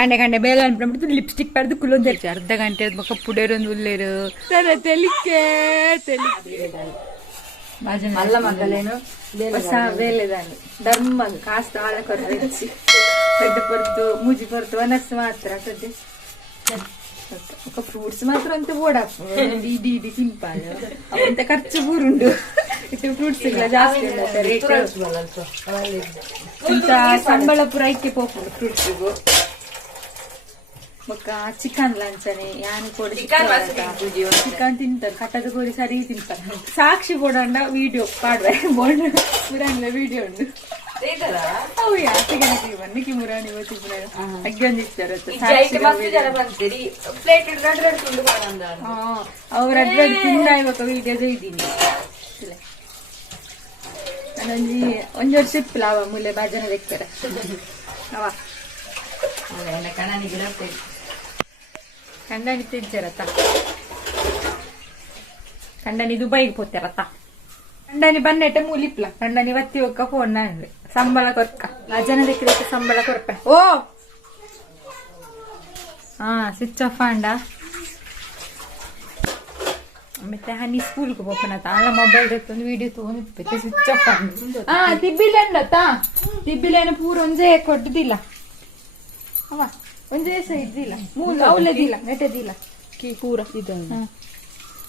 ಕಂಡೆ ಕಂಡೆ ಬೇಲೆ ಅನ್ಬಿಟ್ಟು ಲಿಪ್ಸ್ಟಿಕ್ ಪಡೆದು ಕುಲೊಂದು ಅರ್ಧ ಗಂಟೆ ಮಕ್ಕ ಪುಡೇರೊಂದು ಉಲ್ಲೇರು ಸರ ತೆಲಿಕೆ మల్ల మగ్గలేను వేలేదాన్ని ధర్మం కాస్త ఆడకొచ్చి పెద్ద పొరుతు మూజి పొరుతు అనస్సు మాత్రం అదే ఒక ఫ్రూట్స్ మాత్రం అంత ఓడప్పు ఇది ఇది తింపాలి అంత ఖర్చు ఊరుండు ఇటు ఫ్రూట్స్ ఇలా ಜಾಸ್ತಿ ರೇಟ್ ಇಂತ ಸಂಬಳಪುರ ಐಕೆ ಪೋಪುಂಡು ಫ್ರೂಟ್ಸ್ ಮಕ್ಕ ಚಿಕನ್ ಲಂಚನೆ ಯಾನು ಕೊಡಿ ಚಿಕನ್ ತಿಂತಾರೆ ಕಟ್ಟದ ಕೋರಿ ಸರಿ ತಿಂತಾರೆ ಸಾಕ್ಷಿ ಬೋಡಂಡ ವಿಡಿಯೋ ಪಾಡ್ವೆ ಬೋಂಡ ಮುರಾಣಿಲ ವಿಡಿಯೋ ಉಂಡು ಅವು ಯಾತಿಗೆ ಬನ್ನಿಕ್ಕೆ ಮುರಾಣಿ ಅಗ್ಗೊಂದು ಇರ್ತಾರೆ ಅವ್ರ ಅಡ್ರೆಡ್ ತಿಂದ ಇವಾಗ ವಿಡಿಯೋದು ಇದ್ದೀನಿ ನಾನೊಂಜಿ ಒಂದ್ ವರ್ಷ ಇಪ್ಪಿಲ್ಲ ಅವ ಮುಲ್ಲೆ ಬಾಜನ ಬೇಕ್ತಾರೆ ಅವ ಕಂಡನಿ ತಿಂಚಾರತ್ತ ಕಂಡನಿ ದುಬೈಗೆ ಪೋತಾರತ್ತ ಕಂಡನಿ ಬನ್ನೆಟ್ಟೆ ಮೂಲಿಪ್ಲ ಕಂಡನಿ ಒತ್ತಿ ಹೋಗ ಫೋನ್ ಅಂದ್ರೆ ಸಂಬಳ ಕೊರ್ಕ ಅಜನ ದಿಕ್ಕದಕ್ಕೆ ಸಂಬಳ ಕೊರ್ಪೆ ಓ ಹಾ ಸ್ವಿಚ್ ಆಫ್ ಆಂಡ ಮತ್ತೆ ಹನಿ ಸ್ಕೂಲ್ಗೆ ಹೋಗ್ತಾನತ್ತ ಅಲ್ಲ ಮೊಬೈಲ್ ಒಂದು ವಿಡಿಯೋ ತಗೊಂಡಿತ್ತು ಸ್ವಿಚ್ ಆಫ್ ಆಂಡ ಹಾ ತಿಬ್ಬಿಲೆಂಡತ್ತ ತಿಬ್ಬಿಲೇನು ಪೂರ ಒಂದೇ ಕೊಟ್ಟದಿಲ್ಲ ಅವ ಒಂದೇ ಇದ್ದಿಲ್ಲ ಮೂಲ ಅವಳದಿಲ್ಲ ನೆಟ್ಟದಿಲ್ಲ ಕೀ ಪೂರ ಇದಲ್ಲ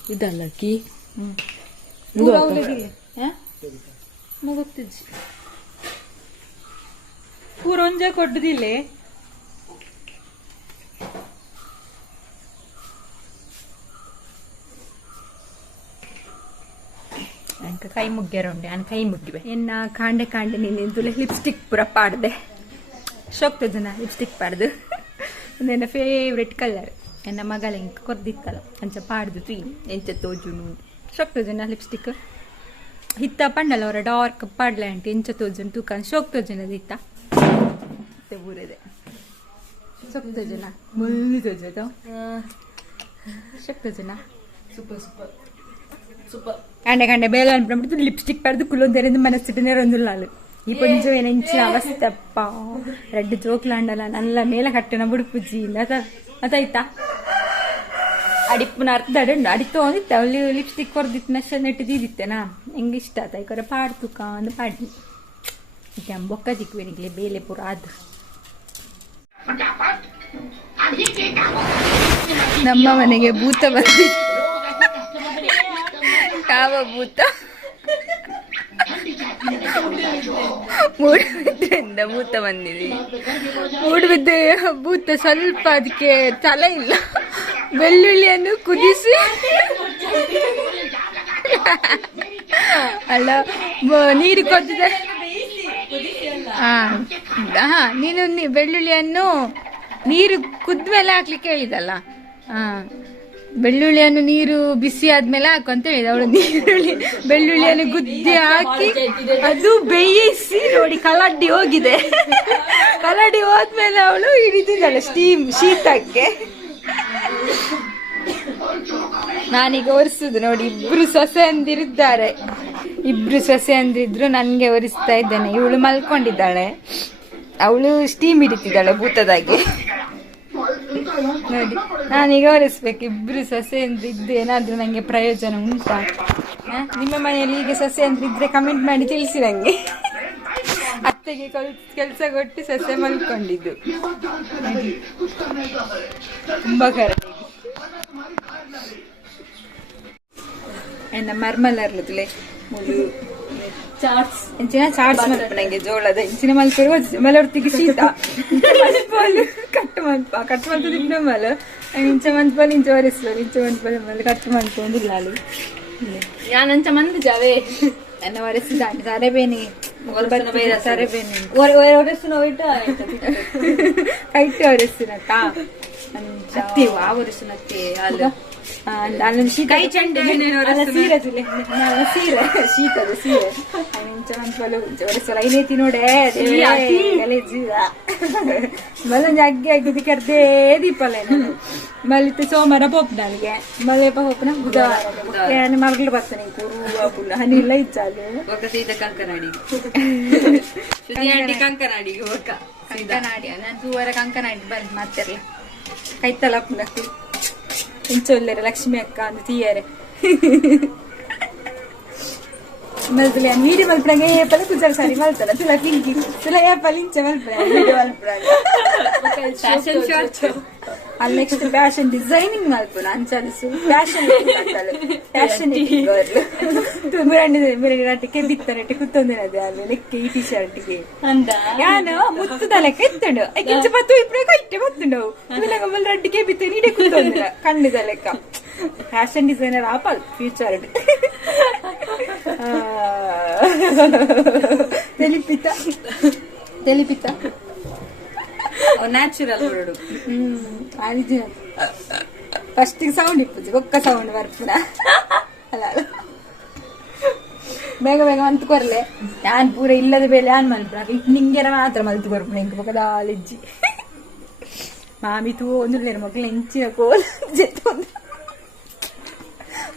ಇದಲ್ಲ ಕೀ ಅವಳದಿಲ್ಲ ಗೊತ್ತಿದ್ದಿ ಪೂರ ಒಂದೇ ಕೊಟ್ಟದಿಲ್ಲ ಅಂಕ ಕೈ ಮುಗ್ಗ್ಯಾರ ಉಂಡೆ ನಾನು ಕೈ ಮುಗ್ಗಿವೆ ಎನ್ನ ಕಾಂಡೆ ಕಾಂಡೆ ನೀನು ಲಿಪ್ಸ್ಟಿಕ್ ಪೂರ ಪಾಡ್ದೆ ಶೋಕ್ತ ಜನ ಲಿಪ್ಸ್ಟಿಕ್ ಪಾಡ್ದು ನನ್ನ ಫೇವ್ರೆಟ್ ಕಲರ್ ನನ್ನ ಮಗಳ ಇಂಕ ಕೊರ್ದಿತ್ತಲ್ಲ ಅಂಚ ಪಾಡ್ದು ತೀ ಎಂಚ ತೋಜುನು ಶೋಕ್ತ ಜನ ಲಿಪ್ಸ್ಟಿಕ್ ಹಿತ್ತ ಪಂಡಲ್ಲ ಅವರ ಡಾರ್ಕ್ ಪಾಡ್ಲ ಅಂಟು ಎಂಚ ತೋಜುನು ತೂಕ ಶೋಕ್ತ ಜನದ ಹಿತ್ತ ಊರದೆ ಶೋಕ್ತ ಜನ ಮುಳ್ಳು ತೋಜದು ಶೋಕ್ತ ಜನ ಸೂಪರ್ ಸೂಪರ್ ಸೂಪರ್ ಕಂಡೆ ಕಂಡೆ ಬೇಲೆ ಅನ್ಬಿಟ್ಟು ಲಿಪ್ಸ್ಟಿಕ್ ಪಡೆದು ಕುಲೊಂದರಿಂದ ಮನಸ್ಸಿಟ್ಟನೇ ರೊಂದುಲ್ಲಾಳು ಈ ಪೊಂಜು ನೆಂಚಿನ ಅವಸ್ಥೆಪ್ಪ ರೆಡ್ ಜೋಕ್ಲಾಂಡಲ್ಲ ನಲ್ಲ ಮೇಲೆ ಕಟ್ಟನ ಬುಡುಪುಜಿ ಅದಾಯ್ತಾ ಅಡಿಪ್ಪನ ಅರ್ಧ ಅಡುಂಡು ಅಡಿತು ಅಂದಿತ್ತೆ ಅವಳು ಲಿಪ್ಸ್ಟಿಕ್ ಹೊರದಿತ್ತು ನಶ ನೆಟ್ಟಿದ್ದಿತ್ತೇನಾ ಹೆಂಗೆ ಇಷ್ಟ ಆಯ್ತಾ ಈ ಪಾಡ್ ತುಕ ಅಂದು ಪಾಡಿ ಈಗ ಬೊಕ್ಕ ಜಿಕ್ವೇನಿಗ್ಲೆ ಬೇಲೆ ಪೂರ ಅದು ನಮ್ಮ ಮನೆಗೆ ಭೂತ ಬಂದಿ ಯಾವ ಭೂತ ಮೂಡುಬಿದ್ರೆಯಿಂದ ಭೂತ ಬಂದಿದೆ ಮೂಡುಬಿದ್ರೆ ಭೂತ ಸ್ವಲ್ಪ ಅದಕ್ಕೆ ತಲೆ ಇಲ್ಲ ಬೆಳ್ಳುಳ್ಳಿಯನ್ನು ಕುದಿಸಿ ಅಲ್ಲ ನೀರು ಕೊದ್ದಿದೆ ಹಾ ನೀನು ಬೆಳ್ಳುಳ್ಳಿಯನ್ನು ನೀರು ಕುದ್ಮೇಲೆ ಹಾಕ್ಲಿಕ್ಕೆ ಹೇಳಿದಲ್ಲ ಹಾ ಬೆಳ್ಳುಳ್ಳಿಯನ್ನು ನೀರು ಬಿಸಿ ಆದ್ಮೇಲೆ ಹಾಕು ಅಂತ ಹೇಳಿದ ಅವಳು ಬೆಳ್ಳುಳ್ಳಿಯನ್ನು ಗುದ್ದಿ ಹಾಕಿ ಅದು ಬೇಯಿಸಿ ನೋಡಿ ಕಲಡ್ಡಿ ಹೋಗಿದೆ ಕಲಡ್ಡಿ ಹೋದ್ಮೇಲೆ ಅವಳು ಹಿಡಿದಿದ್ದಾಳೆ ಶೀತಕ್ಕೆ ನಾನೀಗ ಒರೆಸುದು ನೋಡಿ ಇಬ್ರು ಸೊಸೆ ಅಂದಿರಿದ್ದಾರೆ ಇಬ್ರು ಸೊಸೆ ಅಂದಿದ್ರು ನನ್ಗೆ ಒರೆಸ್ತಾ ಇದ್ದೇನೆ ಇವಳು ಮಲ್ಕೊಂಡಿದ್ದಾಳೆ ಅವಳು ಸ್ಟೀಮ್ ಹಿಡಿತಿದ್ದಾಳೆ ಭೂತದಾಗಿ ನೋಡಿ ನಾನೀಗ ಒರೆಸ್ಬೇಕು ಇಬ್ರು ಸೊಸೆ ಅಂದ್ರೆ ಇದ್ದು ಏನಾದ್ರೂ ನಂಗೆ ಪ್ರಯೋಜನ ಉಂಟಾ ನಿಮ್ಮ ಮನೆಯಲ್ಲಿ ಈಗ ಸೊಸೆ ಅಂದ್ರೆ ಇದ್ರೆ ಕಮೆಂಟ್ ಮಾಡಿ ತಿಳಿಸಿ ನಂಗೆ ಅತ್ತೆಗೆ ಕೆಲಸ ಕೊಟ್ಟು ಸೊಸೆ ಮಲ್ಕೊಂಡಿದ್ದು ತುಂಬಾ ಕರೆಕ್ಟ್ ಎನ್ನ ಮರ್ಮಲರ್ಲದ್ಲೆ ಚಾಟ್ಸ್ ಇಂಚಿನ ಚಾಟ್ಸ್ ಮಲ್ಪನಂಗೆ ಜೋಳದ ಇಂಚಿನ ಮಲ್ಪರು ಮಲವರ್ತಿಗೆ ಶೀತ ಮಲ್ಪಲು ಕಟ್ಟು ಮಲ್ತದ ಇನ್ನ ಮಲ ಇಂಚ ಮಲ್ಪಲು ಇಂಚ ಒರೆಸ್ಲು ಇಂಚ ಮಲ್ಪಲು ಮಲ ಕಟ್ಟು ಮಲ್ಪೊಂದಿಲ್ಲ ಅಲ್ಲಿ ಯಾನಂಚ ಮಂದಿ ಜಾವೆ ನನ್ನ ಒರೆಸಿದ ಸರೆಬೇನಿ ಸರೆಬೇನಿ ಒರೆಸಿನ ಹೋಯ್ತು ಕೈಟ್ ಒರೆಸಿನಕ್ಕ ಅತ್ತೆ ಆ ಒರೆಸಿನತ್ತೆ ಅಲ್ಲ ಕೈ ಚಂಡ ಸೀರೆ ಸೀರೆ ಶೀತದ ಸೀರೆ ಒರೆಸಲ ಐನೇತಿ ನೋಡೆ ಮಲ್ಲೊಂದು ಅಗ್ಗೆ ಅಗ್ಗಿದ್ದು ಕರ್ದೇ ದೀಪಲ್ಲ ಮಲ್ಲಿತ್ತು ಸೋಮವಾರ ಪೋಪ್ ನನಗೆ ಮಳೆ ಪೋಪನ ಬುಧವಾರ ಮಗಳು ಬರ್ತಾನೆ ಪೂರ್ವ ಹನಿ ಇಲ್ಲ ಇಚ್ಚಾಲು ಕಂಕನಾಡಿ ಕಂಕನಾಡಿಗೆ ಹೋಗ ಕಂಕನಾಡಿ ನಾನು ತೂವರ ಕಂಕನಾಡಿ ಬಂದು ಮಾತಾರಲ್ಲ ಕೈತಲ್ಲ ಪುನಕ್ಕೆ ಇಂಚೊಲ್ಲೆರೆ ಲಕ್ಷ್ಮಿ ಅಕ್ಕ ಅಂದು ತೀಯರೆ ಮಲ್ತಲೆ ಮೀಡಿ ಮಲ್ಪರಂಗೆ ಏಪಲ ಕುಜರ್ ಸಾರಿ ಮಲ್ತಲ್ಲ ತುಲ ಪಿಂಕಿ ತುಲ ಏಪಲ್ ಇಂಚ ಮಲ್ಪರ ಮೀಡಿ ಮಲ್ಪರಂಗ ಫ್ಯಾಷನ್ ಶೋ ಅಲ್ಲಿ ನೆಕ್ಸ್ಟ್ ಫ್ಯಾಷನ್ ಡಿಸೈನಿಂಗ್ ಮಲ್ಪುನ ಅಂಚಲಿಸು ಫ್ಯಾಷನ್ ಫ್ಯಾಷನ್ ಮಿರಟಿಗೆ ಬಿತ್ತರಟಿ ಕುತ್ತೊಂದಿನದೆ ಅಲ್ಲಿ ಲೆಕ್ಕ ಈ ಟಿ ಶರ್ಟ್ಗೆ ಯಾನು ಮುತ್ತದ ಲೆಕ್ಕ ಎತ್ತಂಡು ಇಂಚ ಪತ್ತು ಇಪ್ಪಡೆ ಕೈಟೆ ಬತ್ತುಂಡು ತುಲಗಮ್ಮಲ್ ರಡ್ಡಿಗೆ ಬಿತ್ತ ನೀಡೆ ಕುತ್ತೊಂದಿನ ಕಣ್ಣಿದ ಲೆಕ್ಕ ಫ್ಯಾಷನ್ ಡಿಸೈನರ್ ಆಪಲ್ ಫ್ಯೂಚರ್ తెలిపిత తెలిపిత ನ್ಯಾಚುರಲ್ ನೋಡು ಆರಿಜಿನಲ್ ಫಸ್ಟ್ ಸೌಂಡ್ ಇಪ್ಪು ಒಕ್ಕ ಸೌಂಡ್ ಬರ್ಪುನ ಅಲ್ಲ ಬೇಗ ಬೇಗ ಮಂತ್ ಕೊರ್ಲೆ ಯಾನ್ ಪೂರ ಇಲ್ಲದ ಬೇಲೆ ಯಾನ್ ಮಲ್ಪುನ ನಿಂಗೆರ ಮಾತ್ರ ಮಲ್ತು ಬರ್ಪುನ ಇಂಕ ಪಕ್ಕದ ಆಲೆಜ್ಜಿ ಮಾಮಿ ತೂ ಒಂದು ಮಕ್ಳು ಹೆಂಚಿನ ಕೋಲ್ ಜೆತ್ತು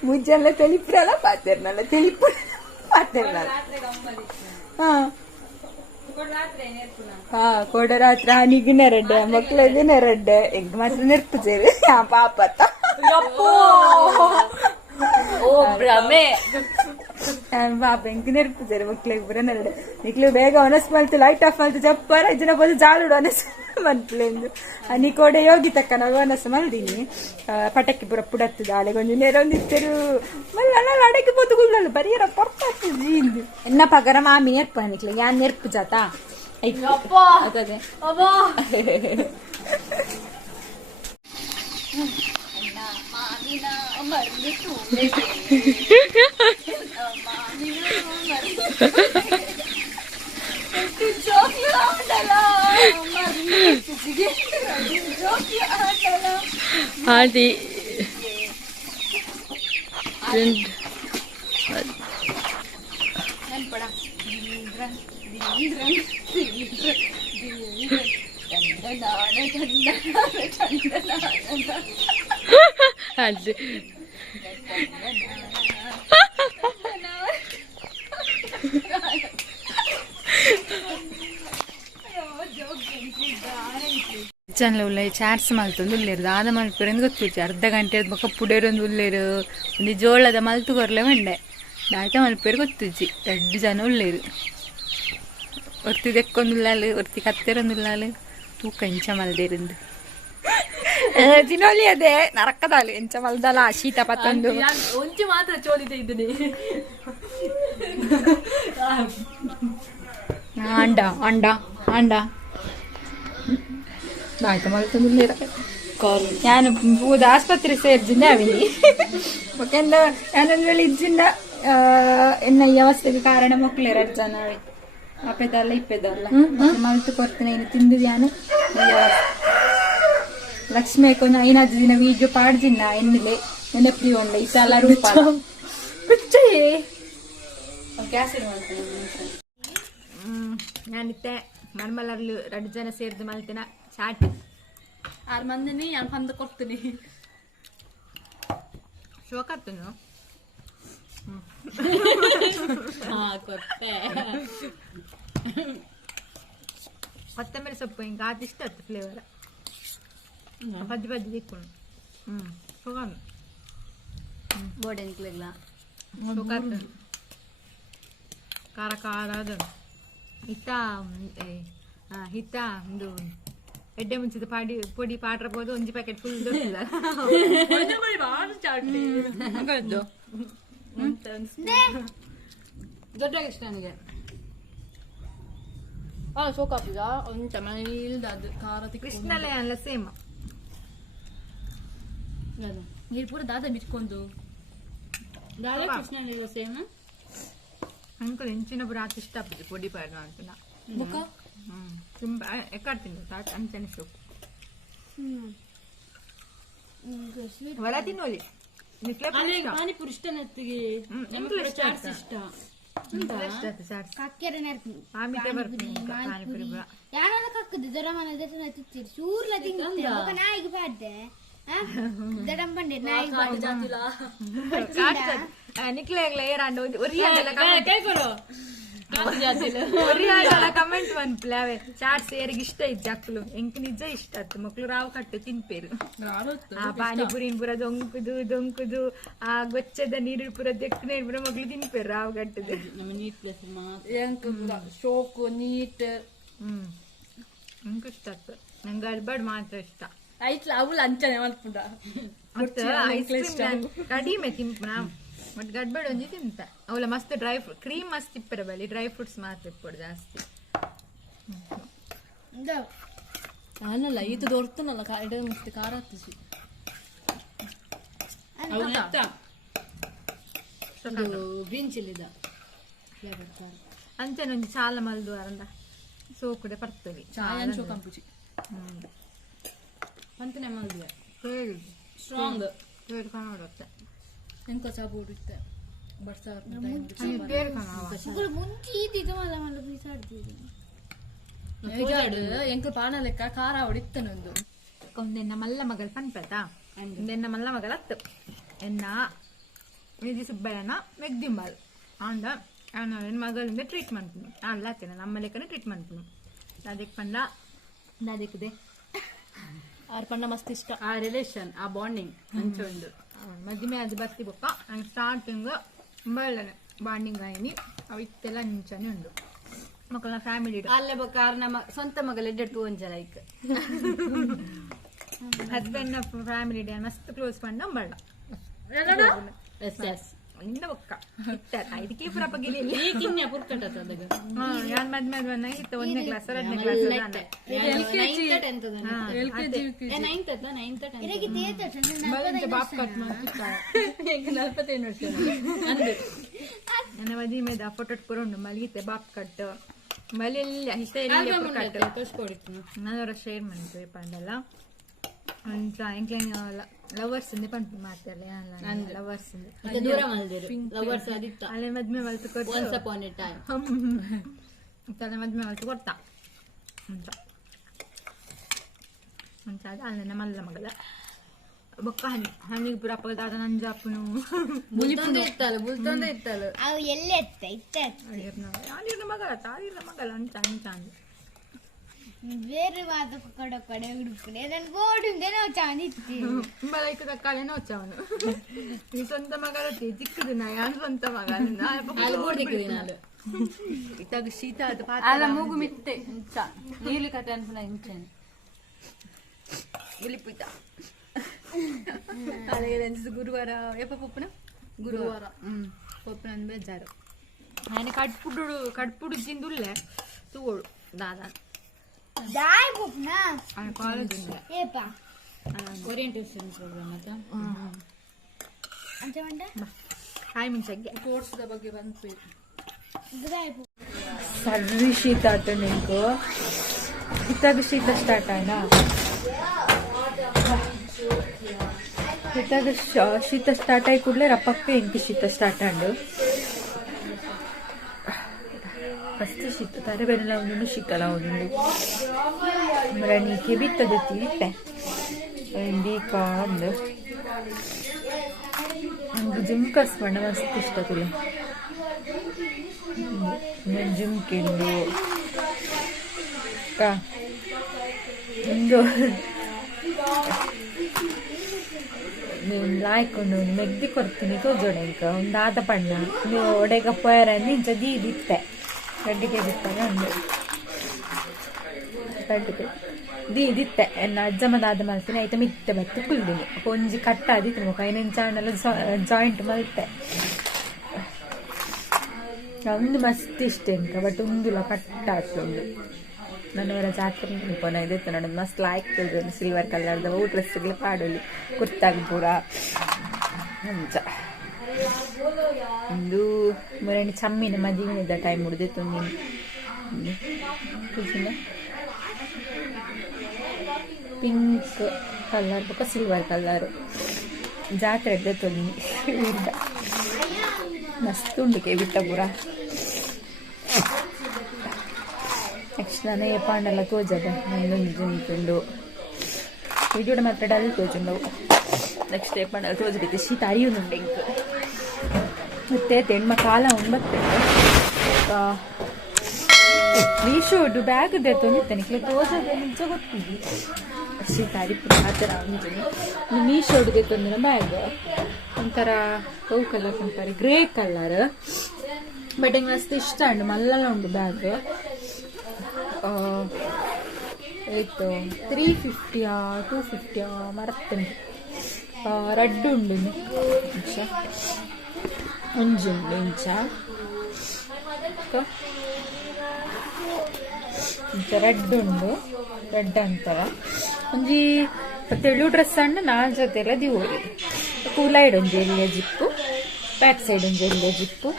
ಮುಜ್ಜೆಲ್ಲ ತೆಲಿಪ್ರಲ್ಲ ಪಾತೆರ್ನಲ್ಲ ತೆಲಿಪು ಪಾತೆರ್ನಲ್ಲ ಕೊಡ ರಾತ್ರಿ ಹನಿಗೆ ನೆರಡ್ಡೆ ಮಕ್ಳದ್ದು ನೆರಡ್ಡೆ ಹೆಂಗ್ ಮಾತ್ರ ನೆರ್ಪುಜೇರಿ ಪಾಪತ್ತ ಪಾಪ ಹೆಂಗ್ ನೆರ್ಪುಜೇರಿ ಮಕ್ಳಿಗೆ ಬರ ನೆರಡೆ ನಿಕ್ಲು ಬೇಗ ಒನಸ್ ಮಲ್ತು ಲೈಟ್ ಆಫ್ ಮಲ್ತು ಜಪ್ಪರ ಜನ ಬಂದು ಜಾಳುಡು ಒನಸ್ ಮಂತ್ಲೆಂದು ನೀ ಕೋಡೆ ಯೋಗಿ ತಕ್ಕ ನಾವು ಒನಸ್ ಮಲ್ದೀನಿ ಪಟಕ್ಕಿ ಪುರ ಪುಡತ್ತದ ಆಳೆ ಕೊಂಚ ನೆರೊಂದಿತ್ತರು ಮಲ್ಲ ಅಡಕ್ಕೆ ಬದುಕುಲ್ಲ ಬರೀರ ಪೊರ್ಕಾಗ್ತದೆ ಇಂದು ಎನ್ನ ಪಗರ ಮಾಮಿ ನೆರ್ಪ ನಿಕ್ಲೆ ಯಾನ್ ನೆರ್ಪು ಜಾತಾ ಅದೇ ಆದಿ ಅದು ಕಿಚನ್ಲ ಉಲ್ಲ ಚಾಟ್ಸ್ ಮಲ್ತೊಂದು ಉಲ್ಲೇರು ಆದ ಮಲ್ಪುರಂದು ಗೊತ್ತಿತ್ತು ಅರ್ಧ ಗಂಟೆ ಬೊಕ್ಕ ಪುಡೇರೊಂದು ಉಲ್ಲೇರು ಒಂದು ಜೋಳದ ಮಲ್ತು ಕೊರ್ಲೆ ಮಂಡೆ ದಾಯ್ತ ಮಲ್ಪೇರು ಗೊತ್ತಿಜ್ಜಿ 2 ಜನ ಉಲ್ಲೇರು ಒರ್ತಿ ದೆಕ್ಕೊಂದುಲ್ಲಾಲು ಒರ್ತಿ ಕತ್ತೆರೊಂದುಲ್ಲಾಲು ತೂಕ ಎಂಚ ಮಲ್ದೇರಿಂದು ತಿನ್ನೋಲಿ ಅದೇ ನರಕದಾಲು ಎಂಚ ಮಲ್ದಲ್ಲ ಶೀತ ಪತ್ತೊಂದು ಒಂಚು ಮಾತ್ರ ಚೋಲಿದೆ ಇದ್ದೀನಿ ಅಂಡ ಅಂಡ ಅಂಡ ಆಯ್ತು ಮಲ್ತೊಂದುಲ್ಲೇರ ನಾನು ಪೂದ ಆಸ್ಪತ್ರೆ ಸೇರ್ಜಿಂದ ಅವಿನಿ ಯಾಕೆಂದ್ರೆ ನಾನಂದ್ರೆ ಇಜ್ಜಿಂದ ಎನ್ನ ಈ ಅವಸ್ಥೆಗೆ ಕಾರಣ ಮಕ್ಕಳು 2 ಜನ ಅವೆ ಅಪ್ಪೆದಲ್ಲ ಇಪ್ಪೆದಲ್ಲ ಮಲ್ತು ಕೊಡ್ತೇನೆ ಇನ್ನು ತಿಂದು ನಾನು ಲಕ್ಷ್ಮಿ ಕೊಂಚ 5 ದಿನ ವೀಡಿಯೋ ಪಾಡ್ಜಿನ್ನ ಎನ್ನಿಲೆ ನೆನಪಿ ಉಂಡೆ ಈ ಸಲ ರೂಪ ഞാനിത്തെ മൺമലറിൽ 2 ಜನ ಸೇರಿದು ಮಲ್ತಿನ ಚಾಟಿ 6 ಮಂದಿನಿ ನಾನು ಬಂದು ಕೊಡ್ತೀನಿ ಶೋಕತ್ತನು ಕೊತ್ತಂಬರಿ ಸೊಪ್ಪು ಹಿಂಗೆ ಅದು ಇಷ್ಟ ಆಯ್ತು ಫ್ಲೇವರ್ ಬಜ್ಜಿ ಬಜ್ಜಿ ತಿಕ್ಕೊಂಡು ಶೋಕನು ಬೋರ್ಡ್ ಎಂಕ್ಲಿಲ್ಲ ಶೋಕತ್ತು ಖಾರ ಖಾರ ಅದು ಹಿತ್ತ ಒಂದು ಎಡ್ಡೆ ಮುಂಚಿದ ಪೊಡಿ ಪಾಡ್ರಬಹುದು 1 ಪ್ಯಾಕೆಟ್ ಫುಲ್ ದೊಡ್ಡ ಇಷ್ಟ ನನಗೆ ಶೋಕ ಆಗ್ತದ ಒಂಚ ಮೈಲ್ಡ್ ಅದು ಖಾರ ಕೃಷ್ಣಲೇ ಅಲ್ಲ ಸೇಮ್ ನೀರು ಪೂರ ದಾದ ಬಿಟ್ಕೊಂಡು ದಾದ ಕೃಷ್ಣ ಸೇಮ್ ಅಂಕಲ್ ಹೆಂಚಿನ ಪುರ ಆತ ಇಷ್ಟ ಆಗ್ತದೆ ಪೊಡಿ ಪಾಡ್ರ ಅಂತ ಬುಕ್ಕ ತುಂಬಾ ಎಕ್ಕಾಡ್ತೀನಿ ತಾತ ಅಂಚನೆ ಸೊಪ್ಪು ಹೊರ ತಿನ್ನೋಲಿ ಪಾನಿಪುರಿ ಇಷ್ಟ ನೆತ್ತಿಗೆ ಚಾಟ್ಸ್ ಇಷ್ಟ ಯಾರು ಕಕ್ಕದು ದೊಡ್ಡ ಮನೆ ತಿಚ್ಚಿರು ಚೂರ್ಲ ತಿಂಗ ನಾಯಿಗೆ ಪಾಡ್ದೆ ದಡಂ ಬಂಡೆ ನಾಯಿಗೆ ನಿಕ್ಲೆ ಏರಾಂಡು ಕಮೆಂಟ್ ಬಂದ್ಲಾವೆ ಚಾಟ್ಸ್ ಯಾರಿಗೆ ಇಷ್ಟ ಇತ್ತು ಅಕ್ಕಲು ಎಂಕ್ ನಿಜ ಇಷ್ಟ ಆಯ್ತು ಮಕ್ಳು ರಾವ್ ಕಟ್ಟು ತಿನ್ಪೇರು ಆ ಪಾನಿಪುರಿನ್ ಪುರ ದೊಂಕುದು ಆ ಗೊಚ್ಚದ ನೀರು ಪುರ ದೆಕ್ಕನೆ ಪುರ ಮಕ್ಳು ತಿನ್ಪೇರು ರಾವ್ ಕಟ್ಟದು ಶೋಕು ನೀಟ್ ನಂಗೆ ಇಷ್ಟ ಆಯ್ತು ನಂಗೆ ಅಲ್ಬಾಡ್ ಮಾತ್ರ ಇಷ್ಟ ಐತ್ಲ ಅವಳು ಅಂಚನೆ ಮಲ್ಪುಂಡ ಕಡಿಮೆ ತಿಂಪುನ ಮತ್ ಗಡ್ಬಡ್ ಒಂಜಿ ತಿಂತ ಅವಳ ಮಸ್ತ್ ಡ್ರೈ ಫ್ರೂಟ್ ಕ್ರೀಮ್ ಮಸ್ತ್ ಇಪ್ಪರ ಬಲಿ ಡ್ರೈ ಫ್ರೂಟ್ಸ್ ಮಾತ್ರ ಇಪ್ಪಡು ಜಾಸ್ತಿ ಅನ್ನಲ್ಲ ಇದು ದೊರ್ತನಲ್ಲ ಮಸ್ತ್ ಖಾರ ಹತ್ತಿಸಿ ಗ್ರೀನ್ ಚಿಲ್ಲಿದ ಫ್ಲೇವರ್ ಖಾರ ಅಂಚನೆ ಒಂಜಿ ಚಾಲ ಮಲ್ದು ಅರಂದ ಸೋಕುಡೆ ಪರ್ತವಿ ಚಾಯನ್ ಶೋ ಕಂಪುಚಿ ಪಂತನೆ ಮಲ್ದಿಯ ಸ್ಟ್ರಾಂಗ್ ಹೇಳಿ ಕಾಣೋಡುತ್ತೆ ಎಂಕ ಸಾಬೋಡು ಇತ್ತೆ ಬರ್ಸಾರ್ ಮುಂಚೆ ಇದ್ದಿದ್ದು ಮಲ್ಲ ಮಲ್ಲ ಬೀಸಾಡ್ತೀವಿ ಎಂಕ ಪಾನ ಲೆಕ್ಕ ಖಾರ ಹೊಡಿತ್ತನೊಂದು ಒಂದೆನ್ನ ಮಲ್ಲ ಮಗಲ್ ಪನ್ಪತಾ ಒಂದೆನ್ನ ಮಲ್ಲ ಮಗಲ್ ಹತ್ತು ಎನ್ನ ನಿಧಿ ಸುಬ್ಬಯ್ಯನ ಮೆಗ್ದಿಂಬಲ್ ಅಂದ ಅವನ ಮಗಳಿಂದ ಟ್ರೀಟ್ಮೆಂಟ್ ಅಲ್ಲ ಆಚೆನ ನಮ್ಮ ಲೆಕ್ಕನ ಟ್ರೀಟ್ಮೆಂಟ್ ಅದಕ್ಕೆ ಪಂಡ ಅದಕ್ಕೆ ಆರ್ ಪಂಡ ಮಸ್ತ್ ಇಷ್ಟ ಆ ರಿಲೇಷನ್ ಆ ಬಾಂಡಿಂಗ್ ಅಂಚೊಂದು ಮದ್ಮೆ ಅದು ಬರ್ತಿ ಬೊಕ್ಕ ನಂಗೆ ಸ್ಟಾರ್ಟಿಂಗ್ ಬಳ್ಳನೆ ಬಾಂಡಿಂಗ್ ಆಯ್ನಿ ಅವು ಇತ್ತೆಲ್ಲ ನಿಂಚನೆ ಉಂಡು ಮಕ್ಕಳ ಫ್ಯಾಮಿಲಿ ಅಲ್ಲೇ ಬೇಕಾದ್ರೆ ನಮ್ಮ ಸ್ವಂತ ಮಗಲ್ ಎಡ್ಡೆಟ್ಟು ಒಂಜಲ ಐಕ್ ಹಸ್ಬೆಂಡ್ ಫ್ಯಾಮಿಲಿ ಡೇ ಮಸ್ತ್ ಕ್ಲೋಸ್ ಪಂಡ ಬಳ್ಳ ನಿಂದ ಬೊಕ್ಕ ಇದಕ್ಕೆ ಪುರ ಪಗಿಲಿ ಯಾನ್ ಮದ್ಮೆ ಬಂದಾಗ ಇತ್ತು 1ನೇ ಕ್ಲಾಸ್ 2ನೇ ಕ್ಲಾಸ್ ಬಾಪ್ ಕಟ್ ನನ್ನ ಮದಿ ಮೇದ ಫೋಟೋ ಕೊರೋಂಡು ಮಲಗಿತ್ತೆ ಬಾಪ್ ಕಟ್ ಮಲೆಲ್ಲ ಇಷ್ಟ ನಾನು ಶೇರ್ ಮಾಡ್ತೇವೆ ಪಂಡಲ್ಲ ಲವರ್ಸ್ ಪಂಪು ಮಾಡ್ತಾರೆ ಲವರ್ಸ್ ಅಲ್ಲೇ ಮದ್ಮೆ ಮಲ್ತು ತಲೆ ಮದ್ಮೆ ಮಲ್ತು ಕೊಡ್ತಾ ಅಂತ ಅಲ್ಲ ಮಲ್ಲ ಮಗಲ ಬೊಕ್ಕ ಹನಿಗೆ ಪುರ ಅಪ್ಪಗದಾದ ನಂಜಾಪನು ಬುಲ್ತೊಂದೆ ಇತ್ತಲ್ಲ ಅವು ಎಲ್ಲೇ ಮಗಲ ಅಂತ ಅಂತ ಅಂದ ಬೇರೆ ಮಾತು ಕಡೆ ಹುಡುಕನೆ ನನ್ ಗೋಡಿಂದೆ ನಾವು ಚಾಂದಿತ್ತಿ ಬಲೈಕ ತಕ್ಕಾಲೇನೋ వచ్చాವನು ನೀ ಸ್ವಂತ ಮಗಳ ಚಿಕ್ಕದು ನಾ ಯಾನ್ ಸ್ವಂತ ಮಗ ಇತ್ತಾಗ ಶೀತ ಅದು ಅಲ್ಲ ಮೂಗು ಮಿತ್ತೆ ಇಂಚ ನೀಲಿ ಕತೆ ಅನ್ಪುನ ಇಂಚನೆ ಉಲಿಪುಯ್ತ ಅದೇ ಗುರುವಾರ ಎಪ್ಪ ಪಪ್ಪನ ಗುರುವಾರ ಪಪ್ಪನ ಅಂದ್ ಬೇಜಾರು ఆయన కడుపుడు జిందుల్లే తోడు దాదా దాయ్ బుక్నా ఆయన కాలేజ్ ఉంది ఏపా ఓరియంటేషన్ ప్రోగ్ರಾಮ್ ಅಂತ ಅಂಚವಂಡ ಹಾಯ್ ಮುಂಚೆಗೆ ಕೋರ್ಸ್ ದ ಬಗ್ಗೆ ಬಂತು దాయ్ బుక్ ಸರ್ರಿ ಶೀತ ಆತ ನಿಂಕು ಇತ್ತಾಗ ಶೀತ ಸ್ಟಾರ್ಟ್ ಆಯ್ನಾ ಇತ್ತಾಗ ಶೀತ ಸ್ಟಾರ್ಟ್ ಆಗಿ ಕೂಡಲೇ ರಪ್ಪಕ್ಕೆ ಇಂಕಿ ಶೀತ ಸ್ಟಾರ್ಟ್ ಆಂಡು ಫಸ್ಟ್ ಶೀತ ತರಬೇನೆಲ್ಲ ಒಂದುಂಡು ಶೀತಲ ಒಂದುಂಡು ಮರ ನೀಕೆ ಬಿತ್ತದ ತೀರಿತ್ತೆ ಇಂಡಿ ಕಾಂದು ನಂಗೆ ಜುಮ್ಕಸ್ ಬಣ್ಣ ಮಸ್ತ್ ಇಷ್ಟ ತುಳು ಜುಮ್ಕಿಂದು ಒಂದು ಲಾಯ್ಕೊಂಡು ನೆಗ್ದಿ ಕೊಡ್ತೀನಿ ತೋಜೋಡೆಂಕ ಒಂದು ಆತ ಪಣ್ಣ ನೀವು ಒಡೆಗ ಪೋಯರನ್ನು ಇಂಚ ದೀದಿತ್ತೆ ಗಡ್ಡಿಗೆ ಬಿತ್ತಾಗ ಒಂದು ಗಡ್ಡಿಗೆ ದೀದಿತ್ತೆ ಎನ್ನ ಅಜ್ಜಮ್ಮದಾದ ಮಲ್ತೀನಿ ಆಯ್ತು ಮಿತ್ತೆ ಬತ್ತು ಕುಲ್ದಿನಿ ಒಂಜಿ ಕಟ್ಟಾದಿತ್ತು ಮುಖ ಇನ್ನೊಂಚಾಣೆಲ್ಲ ಜಾಯಿಂಟ್ ಮಲ್ತೆ ಒಂದು ಮಸ್ತ್ ಇಷ್ಟ ಎಂಕ ಬಟ್ ಒಂದುಲ ಕಟ್ಟಾಗ್ತುಂಡು ನನ್ನವರ ಜಾತ್ರೆ ನಿಂಪನ ಇದೈತೆ ನೋಡ ಮಸ್ತ್ ಲಾಯ್ಕ್ ಸಿಲ್ವರ್ ಕಲರ್ದ ಹೂ ಡ್ರೆಸ್ಗಳು ಪಾಡೋಲಿ ಕುರ್ತಾಗ ಪೂರ ಅಂಚ ಒಂದು ಮರಣಿ ಚಮ್ಮಿನ ಮದುವೆದ ಟೈಮ್ ಉಡ್ದಿತ್ತು ಪಿಂಕ್ ಕಲರ್ ಬೊಕ್ಕ ಸಿಲ್ವರ್ ಕಲರ್ ಜಾತ್ರೆ ಇದ್ದತ್ತು ಮಸ್ತ್ ಉಂಡು ಬಿಟ್ಟ ಪೂರ ನೆಕ್ಸ್ಟ್ ನಾನು ಪಾಂಡೆಲ್ಲ ತೋಜದ ನಂದೊಂದು ನಿಂತುಂಡು ವಿಡಿಯೋಡ ಮಾತ್ರ ಡಲ್ ತೋಜುಂಡವು ನೆಕ್ಸ್ಟ್ ಪಾಂಡೆಲ್ಲ ತೋಜಬೇಕು ಶೀತ ಅರಿಯುನುಂಡು ಇಂಕ್ ಮತ್ತೆ ಹೆಣ್ಮ ಕಾಲ ಉಂಡು ಬರ್ತೇವೆ ಮೀಶೋಡು ಬ್ಯಾಗ್ ತಂದಿದ್ದಾನೆ ತೋರ್ಸೋದು ನಿಜ ಗೊತ್ತಿದ್ದಿ ಅಷ್ಟೇ ತಾರೀಕು ಆ ಥರ ಉಂಟು ಮೀಶೋಡ್ಗೆ ತಂದಿನ ಬ್ಯಾಗ್ ಒಂಥರ ಕೌ ಕಲರ್ ಅಂತಾರೆ ಗ್ರೇ ಕಲರ್ ಬಟ್ ಹಿಂಗೆ ಮಸ್ತ್ ಇಷ್ಟ ಉಂಟು ಮಲ್ಲೆಲ್ಲ ಉಂಟು ಬ್ಯಾಗ್ ಆಯಿತು 350 250 ಮರತ್ತೇನೆ ರೆಡ್ ಉಂಡು ಇಂಚ ಒಂಜುಂಡು ಇಂಚ ರೆಡ್ ಉಂಡು ರೆಡ್ ಅಂತವ ಒಂಜಿ ತೆಳು ಡ್ರೆಸ್ ಅಂಡ್ 4 ಜೊತೆ ಎಲ್ಲ ದಿವೋರಿ ಕೂಲೈಡ್ ಒಂಜಿ ಎಲ್ಲಿಯ ಜಿಪ್ಪು ಬ್ಯಾಕ್ ಸೈಡ್ ಒಂಜಿ ಎಲ್ಲಿಯ ಜಿಪ್ಪು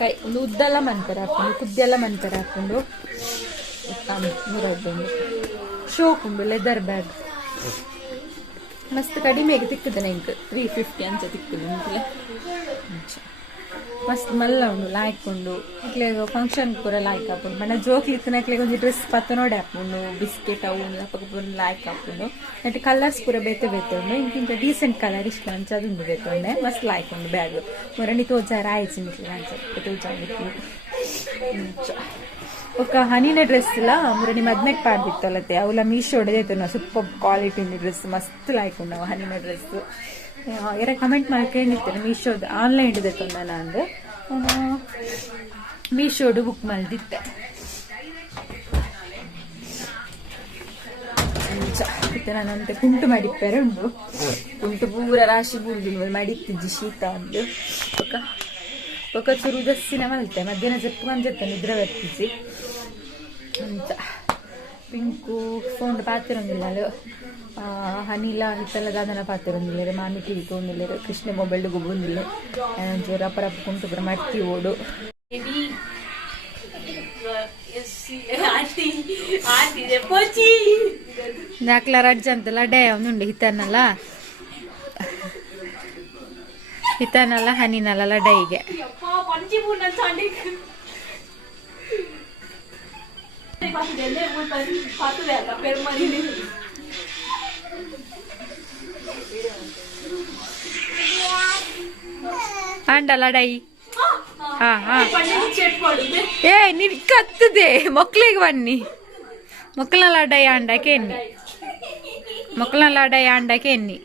ಕೈ ಒಂದು ಉದ್ದೆಲ್ಲ ಮಂತರ ಹಾಕೊಂಡು ಕುದ್ದೆಲ್ಲ ಮಂತರ ಹಾಕೊಂಡು ನೀರಡ್ಡು ಶೋಕ್ ಉಂಡು ಲೆದರ್ ಬ್ಯಾಗ್ ಮಸ್ತ್ ಕಡಿಮೆಗೆ ತಿಕ್ಕದ ನಂಗೆ 350 ಅಂತ ತಿಕ್ಕದು ನಿಂಗೆ ಮಸ್ತ್ ಮಲ್ಲ ಉಂಡು ಲಾಯ್ಕೊಂಡು ಇಕ್ಲೆಗ ಫಂಕ್ಷನ್ ಪೂರ ಲಾಯ್ಕ್ ಹಾಕೊಂಡು ಮನೆ ಜೋಕ್ಲಿ ಇತ್ತನಕ್ಲೆಗ ಒಂದು ಡ್ರೆಸ್ ಪತ್ತ ನೋಡಿ ಹಾಕೊಂಡು ಬಿಸ್ಕೆಟ್ ಅವು ಪಕ್ಕ ಲಾಯ್ಕ್ ಹಾಕೊಂಡು ಮತ್ತೆ ಕಲರ್ಸ್ ಪೂರ ಬೇತೆ ಬೇತುಂಡು ಇಂಕಿಂತ ಡೀಸೆಂಟ್ ಕಲರ್ ಇಷ್ಟ ಅಂಚ ಅದುಂಡು ಬೇತುಂಡೆ ಮಸ್ತ್ ಲಾಯ್ಕೊಂಡು ಬ್ಯಾಗ್ ಮೊರಣಿ ತೋಜಾರ ಆಯ್ತು ಮಿಟ್ಲಿ ಅಂಚ ತೋಜಾಗಿತ್ತು ఒక హనీన డ్రెస్లా మురని మద్మెట్ పాడిత్తలతే Avula Meesho ಹೊಡೆದೈತೆ super quality dress ಮಸ್ತ್ ಲೈಕ್ ಉಂಡವ ಹನೀನ ಡ್ರೆಸ್ ಯಾರ ಕಮೆಂಟ್ ಮಾಡಿ ಕೇಳಿರ್ತೇನೆ ಮೀಶೋದು ಆನ್ಲೈನ್ ಹಿಡಿದೈತೆ ನಾನು ಮೀಶೋಡು ಬುಕ್ ಮಾಡಿದ್ದೆ ನಾನಂತೆ ಕುಂಟು ಮಾಡಿಪ್ಪರೆ ಉಂಡು ಕುಂಟು ಪೂರ ರಾಶಿ ಬೂರ್ದು ಮಾಡಿತ್ತಿಜ್ಜಿ ಶೀತ ಒಂದು ఒక చురుదస్సిన వెళ్తే మధ్యాహ్నం చెప్పుకొని చెప్తాను నిద్ర పెట్టించి అంత పింకు ఫోన్ ಪಾತಿರೊಂದಿಲ್ಲ ಹನಿಲ ಹಿತ್ತಲ್ಲ ದಾದನ ಪಾತಿರೊಂದಿಲ್ಲ ಮಾಮಿ ಟಿವಿ ತೊಗೊಂಡಿಲ್ಲ ಕೃಷ್ಣ ಮೊಬೈಲ್ ಗುಬ್ಬೊಂದಿಲ್ಲ ಜೋರ ಪರಪ್ಪ ಕುಂಟು ಬರ ಮಟ್ಟಿ ಓಡು ದಾಖಲ ರಡ್ಜ ಅಂತಲ್ಲ ಡೇ ಅವನುಂಡು ಹಿತನಲ್ಲ ಹಿತನಲ್ಲ ಹನಿನಲ್ಲ ಡೈಗೆ ಅಂಡಲ್ಲ ಡೈ ఏ నిక్కత్తుదే మొక్కలేకి వన్ని మొక్కల లాడాయి అండాకి ఎన్ని మొక్కల లాడాయి అండాకి ఎన్ని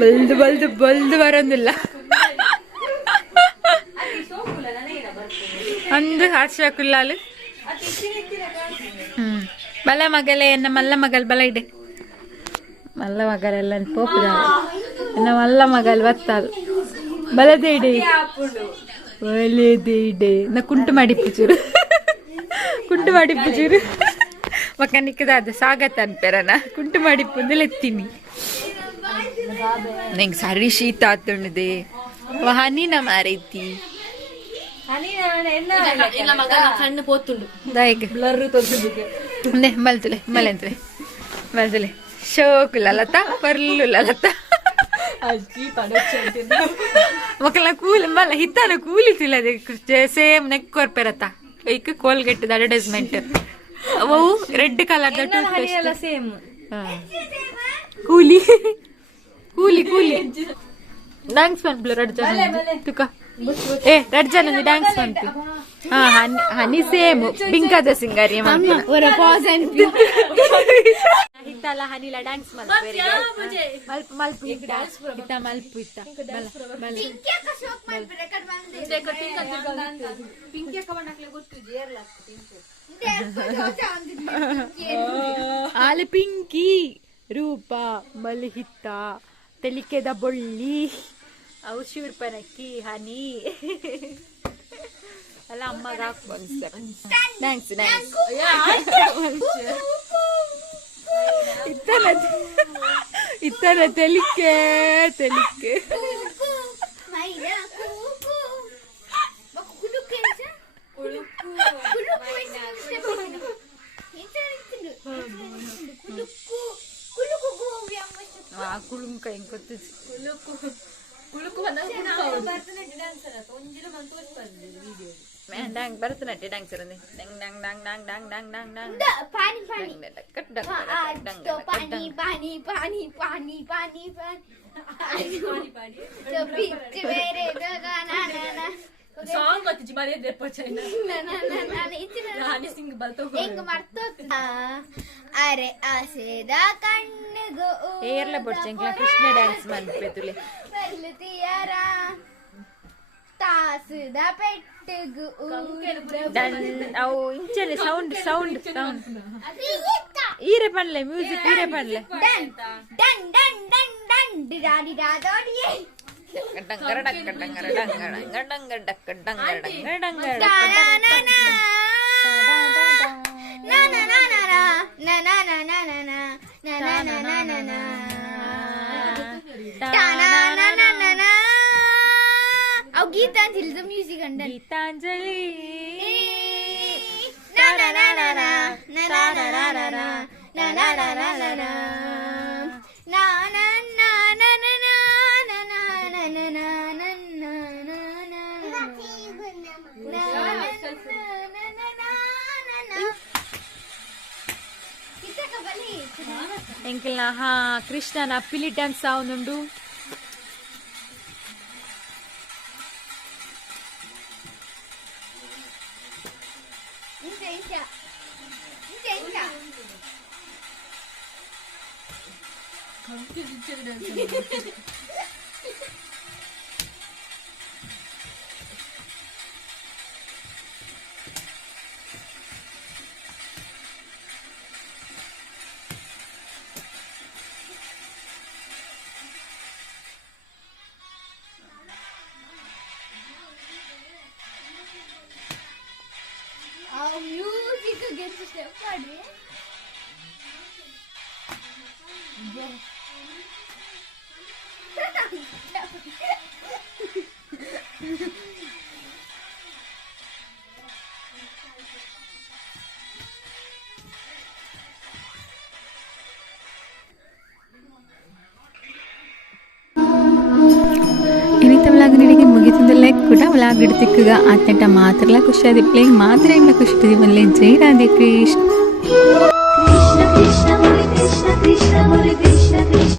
ಬಲ್ದು ಬಲ್ದು ಬಲ್ದು ಬರೋದಿಲ್ಲ ಅಂದು ಹಾಸ್ಯಕುಲ್ಲಾಲು ಬಲ ಮಗಲೇ ಎನ್ನ ಮಲ್ಲ ಮಗಲ್ ಬಲ ಇಡೆ ಮಲ್ಲ ಮಗಲೆಲ್ಲ ಪೋಪುದ ಎನ್ನ ಮಲ್ಲ ಮಗಲ್ ಬತ್ತಾಲು ಬಲದೇ ಇಡೆ ಬಲದೇ ಇಡೆ ನಾ ಕುಂಟು ಮಾಡಿಪ್ಪುಚೂರು ಕುಂಟು ಮಾಡಿಪ್ಪುಚೂರು ಮಕ್ಕನಿಕ್ಕದಾದ ಸಾಗತ ಅನ್ಪೇರನ ಕುಂಟು ಮಾಡಿಪ್ಪುಂದೆಲ್ಲ ಎತ್ತೀನಿ ನಂಗೆ ಸರಿ ಶೀತ ಆತುಂಡದೆ ಹನಿನ ಮಾರೈತಿ ಕಣ್ಣು ಪೋತುಂಡು ಮಲ್ತಲೆ ಮಲೆಂತಲೆ ಮಲ್ತಲೆ ಶೋಕುಲ ಲತಾ ಪರ್ಲು ಲತಾ ಮಕ್ಕಳ ಕೂಲಿ ಮಲ್ಲ ಹಿತ್ತಾನ ಕೂಲಿ ತಿಲ್ಲದೆ ಸೇಮ್ ನೆಕ್ ಕೊರ್ಪೆರತ್ತ ಐಕ್ ಕೋಲ್ಗೆಟ್ ಅಡ್ವರ್ಟೈಸ್ಮೆಂಟ್ ಅವು ರೆಡ್ ಕಲರ್ ಸೇಮ್ ಕೂಲಿ ಕೂಲಿ ಕೂಲಿ ಡ್ಯಾನ್ಸ್ ಮಾಡ್ಬಿಡು ರೆಡ್ ಜನ ತುಕ ಏ ರೆಡ್ ಜನ ಡ್ಯಾನ್ಸ್ ಮಾಡ್ತಿ ಹನಿ ಸೇಮ್ ಬಿಂಕದ ಸಿಂಗಾರಿ ಹಿತ್ತಲ್ಲ ಹನಿಲ ಡ್ಯಾನ್ಸ್ ಮಾಡ್ತಾರೆ ಮಲ್ಪು ಇತ್ತ ಮಲ್ಪು ಇತ್ತ ಆಲೆ ಪಿಂಕಿ ರೂಪ ಮಲ್ಹಿತ್ತ ತೆಲಿಕೆದ ಬೊಳ್ಳಿ ಅವು ಶಿವರ್ಪನಕ್ಕಿ ಹನಿ ಅಲ್ಲ ಅಮ್ಮಗ ಹಾಕ್ಬೋದು ಥ್ಯಾಂಕ್ಸ್ ಇತ್ತನ ತೆಲಿಕೆ ತೆಲಿಕೆ ಕುಳುಂಕ ಹೆಂಗ್ ಗೊತ್ತಿದ್ದು ಕುಳುಕು ಭರತನಾಟ್ಯ ಡ್ಯಾನ್ಸರ್ ಅಂದೆ dung dung dung dung dung dung dung dung पानी पानी तो पानी पानी पानी पानी पानी पानी तो बीच मेरे गाना ना ना ಸಾಂಗ್ ಗೊತ್ತಿಜ್ಜಿ ಬರೆಯದೆ ಪಚೈನ ना ना ना ना इतना ರಾಣಿ ಸಿಂಗ್ ಬಲ್ತೋ ಹೆಂಗ್ ಮಾಡ್ತೋತ ಅರೆ ಆಸೆದ ಕಣ್ಣಿಗೂ ಏರ್ಲ ಬಡ್ಚಂಗ್ಲ ಕೃಷ್ಣ ಡ್ಯಾನ್ಸ್ ಮಾಡ್ಬೇತುಲೆ ಬರ್ಲತಿಯಾರ ತಾಸದ ಪೆಟ್ಟಿಗೂ ಅವು ಇಂಚಲೆ ಸೌಂಡ್ ಸೌಂಡ್ ಸೌಂಡ್ ಈರೆ ಪನ್ಲೆ ಮ್ಯೂಸಿಕ್ ಈರೆ ಪನ್ಲೆ ಡನ್ ಡನ್ ಡನ್ ಡನ್ ಡನ್ ಡಿಡಾಡಿ ಡಾಡೋಡಿಯೇ ಅವ್ ಗೀತಾಂಜಲಿ ಮ್ಯೂಸಿಕ್ ಅಂಡ ಗೀತಾಂಜಲಿ ಎಂಕಲ್ನ ಹಾ ಕೃಷ್ಣನ ಪಿಲಿ ಡ್ಯಾನ್ಸ್ ಸಾವುಂದುಂಡು ಮ್ಯೂಸಿಕ್ ಗೆದ್ದು ಸ್ಟೆಪ್ ಮಾಡಿ ಕೂಡ ವ್ಲಾಗ್ ಇಡ್ತಿಕ್ಕಗ ಆತಂಟ ಮಾತ್ರಲ ಖುಷಿ ಆದಿಪ್ಲೆ ಮಾತ್ರ ಇಲ್ಲ ಖುಷಿ ಮಲ್ಲೆ ಜೈ ರಾಧೆ ಕೃಷ್ಣ.